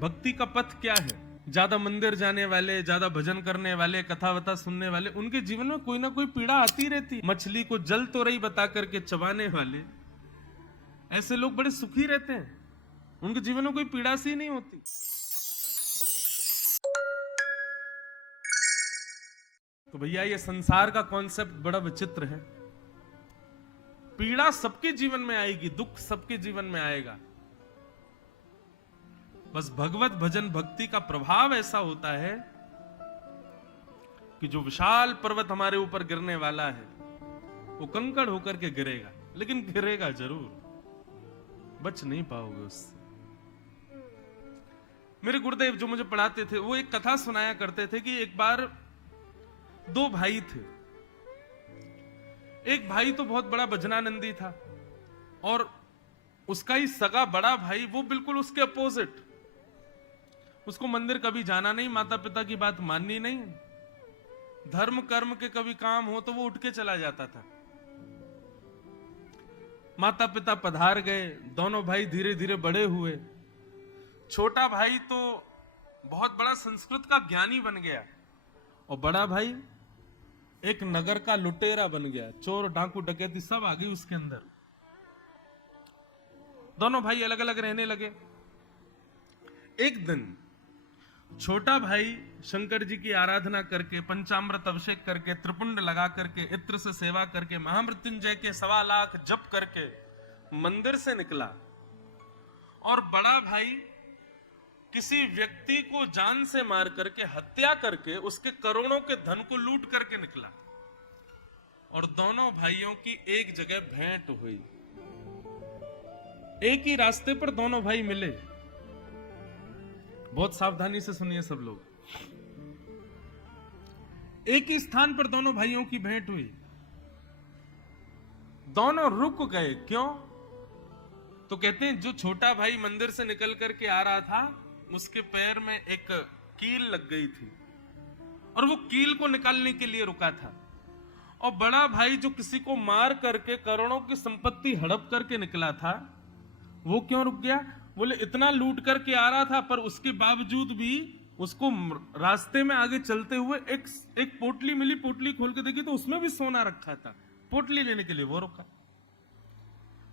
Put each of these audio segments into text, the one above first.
भक्ति का पथ क्या है? ज्यादा मंदिर जाने वाले, ज्यादा भजन करने वाले, कथा वथा सुनने वाले, उनके जीवन में कोई ना कोई पीड़ा आती रहती है। मछली को जल तो रही बता करके चबाने वाले, ऐसे लोग बड़े सुखी रहते हैं, उनके जीवन में कोई पीड़ा सी नहीं होती। तो भैया ये संसार का कॉन्सेप्ट बड़ा विचित्र है। पीड़ा सबके जीवन में आएगी, दुख सबके जीवन में आएगा। बस भगवत भजन भक्ति का प्रभाव ऐसा होता है कि जो विशाल पर्वत हमारे ऊपर गिरने वाला है वो कंकड़ होकर के गिरेगा, लेकिन गिरेगा जरूर, बच नहीं पाओगे उससे। मेरे गुरुदेव जो मुझे पढ़ाते थे वो एक कथा सुनाया करते थे कि एक बार दो भाई थे। एक भाई तो बहुत बड़ा भजनानंदी था और उसका ही सगा बड़ा भाई वो बिल्कुल उसके अपोजिट। उसको मंदिर कभी जाना नहीं, माता पिता की बात माननी नहीं, धर्म कर्म के कभी काम हो तो वो उठ के चला जाता था। माता पिता पधार गए, दोनों भाई धीरे धीरे बड़े हुए। छोटा भाई तो बहुत बड़ा संस्कृत का ज्ञानी बन गया और बड़ा भाई एक नगर का लुटेरा बन गया। चोर डाकू डकैती सब आ गई उसके अंदर। दोनों भाई अलग अलग रहने लगे। एक दिन छोटा भाई शंकर जी की आराधना करके, पंचामृत अभिषेक करके, त्रिपुंड लगा करके, इत्र से सेवा करके, महामृत्युंजय के 1.25 लाख जप करके मंदिर से निकला और बड़ा भाई किसी व्यक्ति को जान से मार करके, हत्या करके, उसके करोड़ों के धन को लूट करके निकला। और दोनों भाइयों की एक जगह भेंट हुई। एक ही रास्ते पर दोनों भाई मिले। बहुत सावधानी से सुनिए सब लोग। एक ही स्थान पर दोनों भाइयों की भेंट हुई। दोनों रुक गए। क्यों? तो कहते हैं जो छोटा भाई मंदिर से निकल करके आ रहा था उसके पैर में एक कील लग गई थी और वो कील को निकालने के लिए रुका था। और बड़ा भाई जो किसी को मार करके करोड़ों की संपत्ति हड़प करके निकला था, वो क्यों रुक गया? बोले इतना लूट करके आ रहा था पर उसके बावजूद भी उसको रास्ते में आगे चलते हुए एक पोटली मिली। पोटली खोल के देखी तो उसमें भी सोना रखा था। पोटली लेने के लिए वो रुका।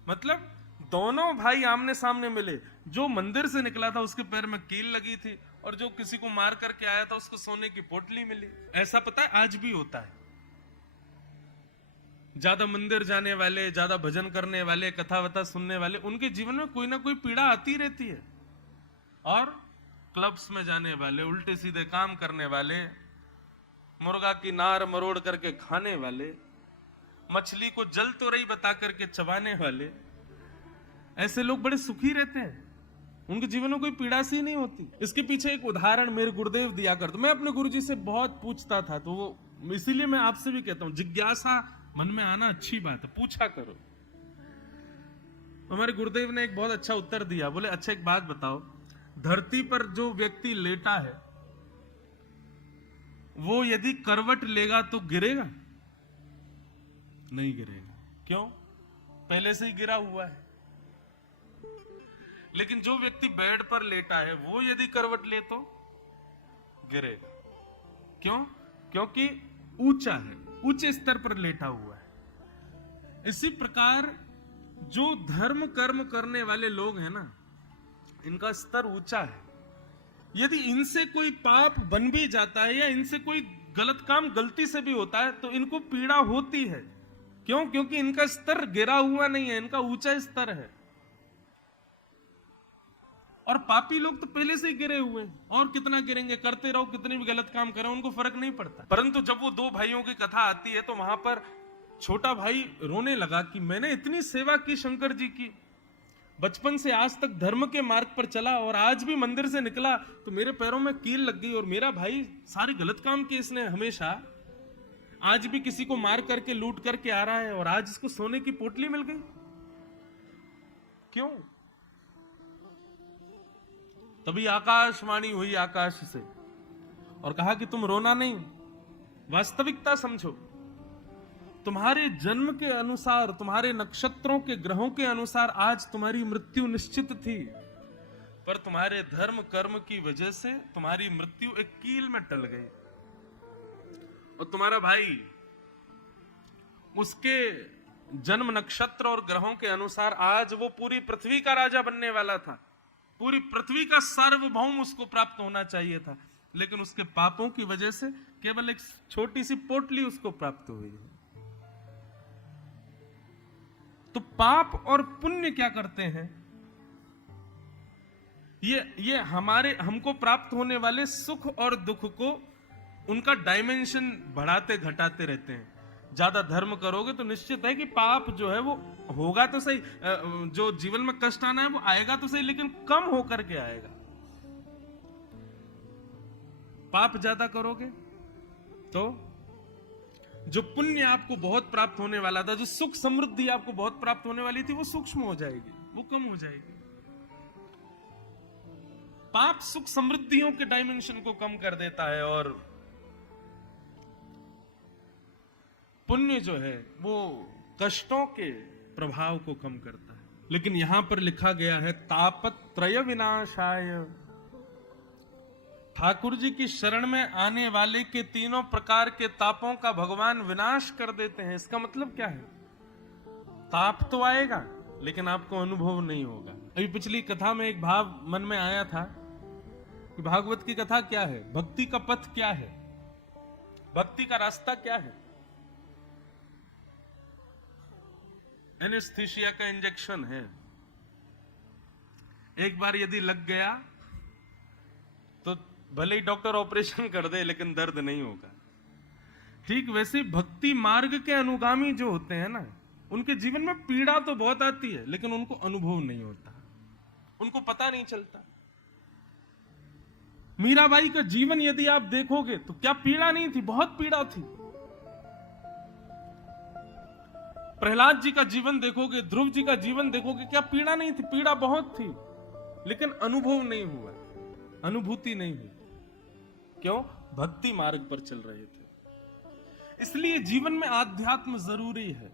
मतलब दोनों भाई आमने सामने मिले। जो मंदिर से निकला था उसके पैर में कील लगी थी और जो किसी को मार करके आया था उसको सोने की पोटली मिली। ऐसा पता है आज भी होता है। ज्यादा मंदिर जाने वाले, ज्यादा भजन करने वाले, कथा वथा सुनने वाले, उनके जीवन में कोई ना कोई पीड़ा आती रहती है। और क्लब्स में जाने वाले, उल्टे सीधे काम करने वाले, मुर्गा की नार मरोड़ करके खाने वाले, मछली को जल तो रही बता करके चबाने वाले, ऐसे लोग बड़े सुखी रहते हैं, उनके जीवन में कोई पीड़ा सी नहीं होती। इसके पीछे एक उदाहरण मेरे गुरुदेव दिया करते। मैं अपने गुरुजी से बहुत पूछता था, तो वो इसीलिए मैं आपसे भी कहता हूं, जिज्ञासा मन में आना अच्छी बात है, पूछा करो। हमारे गुरुदेव ने एक बहुत अच्छा उत्तर दिया। बोले अच्छा एक बात बताओ, धरती पर जो व्यक्ति लेटा है वो यदि करवट लेगा तो गिरेगा? नहीं गिरेगा। क्यों? पहले से ही गिरा हुआ है। लेकिन जो व्यक्ति बेड पर लेटा है वो यदि करवट ले तो गिरेगा। क्यों? क्योंकि ऊंचा है, ऊंचे स्तर पर लेटा हुआ है। इसी प्रकार जो धर्म कर्म करने वाले लोग हैं ना, इनका स्तर ऊंचा है। यदि इनसे कोई पाप बन भी जाता है या इनसे कोई गलत काम गलती से भी होता है तो इनको पीड़ा होती है। क्यों? क्योंकि इनका स्तर गिरा हुआ नहीं है, इनका ऊंचा स्तर है। और पापी लोग तो पहले से ही गिरे हुए हैं, और कितना गिरेंगे, करते रहो, कितने भी गलत काम करें उनको फर्क नहीं पड़ता। परंतु जब वो दो भाइयों की कथा आती है तो वहां पर छोटा भाई रोने लगा कि मैंने इतनी सेवा की शंकर जी की, बचपन से आज तक धर्म के मार्ग पर चला और आज भी मंदिर से निकला तो मेरे पैरों में कील लग गई और मेरा भाई सारे गलत काम किए इसने हमेशा, आज भी किसी को मार करके लूट करके आ रहा है और आज इसको सोने की पोटली मिल गई। क्यों? तभी आकाशवाणी हुई आकाश से और कहा कि तुम रोना नहीं, वास्तविकता समझो। तुम्हारे जन्म के अनुसार, तुम्हारे नक्षत्रों के ग्रहों के अनुसार आज तुम्हारी मृत्यु निश्चित थी। पर तुम्हारे धर्म कर्म की वजह से तुम्हारी मृत्यु एक कील में टल गई। और तुम्हारा भाई उसके जन्म नक्षत्र और ग्रहों के अनुसार आज वो पूरी पृथ्वी का राजा बनने वाला था, पूरी पृथ्वी का सार्वभौम उसको प्राप्त होना चाहिए था, लेकिन उसके पापों की वजह से केवल एक छोटी सी पोटली उसको प्राप्त हुई है। तो पाप और पुण्य क्या करते हैं? ये हमको प्राप्त होने वाले सुख और दुख को उनका डायमेंशन बढ़ाते घटाते रहते हैं। ज्यादा धर्म करोगे तो निश्चित है कि पाप जो है वो होगा तो सही, जो जीवन में कष्ट आना है वो आएगा तो सही, लेकिन कम होकर के आएगा। पाप ज्यादा करोगे तो जो पुण्य आपको बहुत प्राप्त होने वाला था, जो सुख समृद्धि आपको बहुत प्राप्त होने वाली थी, वो सूक्ष्म हो जाएगी, वो कम हो जाएगी। पाप सुख समृद्धियों के डायमेंशन को कम कर देता है और पुण्य जो है वो कष्टों के प्रभाव को कम करता है। लेकिन यहां पर लिखा गया है तापत्रय विनाशाय, ठाकुर जी की शरण में आने वाले के तीनों प्रकार के तापों का भगवान विनाश कर देते हैं। इसका मतलब क्या है? ताप तो आएगा लेकिन आपको अनुभव नहीं होगा। अभी पिछली कथा में एक भाव मन में आया था कि भागवत की कथा क्या है, भक्ति का पथ क्या है, भक्ति का रास्ता क्या है। एनेस्थीसिया का इंजेक्शन है, एक बार यदि लग गया तो भले ही डॉक्टर ऑपरेशन कर दे लेकिन दर्द नहीं होगा। ठीक वैसे भक्ति मार्ग के अनुगामी जो होते हैं ना, उनके जीवन में पीड़ा तो बहुत आती है लेकिन उनको अनुभव नहीं होता, उनको पता नहीं चलता। मीराबाई का जीवन यदि आप देखोगे तो क्या पीड़ा नहीं थी, बहुत पीड़ा थी। प्रहलाद जी का जीवन देखोगे, ध्रुव जी का जीवन देखोगे, क्या पीड़ा नहीं थी? पीड़ा बहुत थी लेकिन अनुभव नहीं हुआ, अनुभूति नहीं हुई। क्यों? भक्ति मार्ग पर चल रहे थे। इसलिए जीवन में आध्यात्म जरूरी है।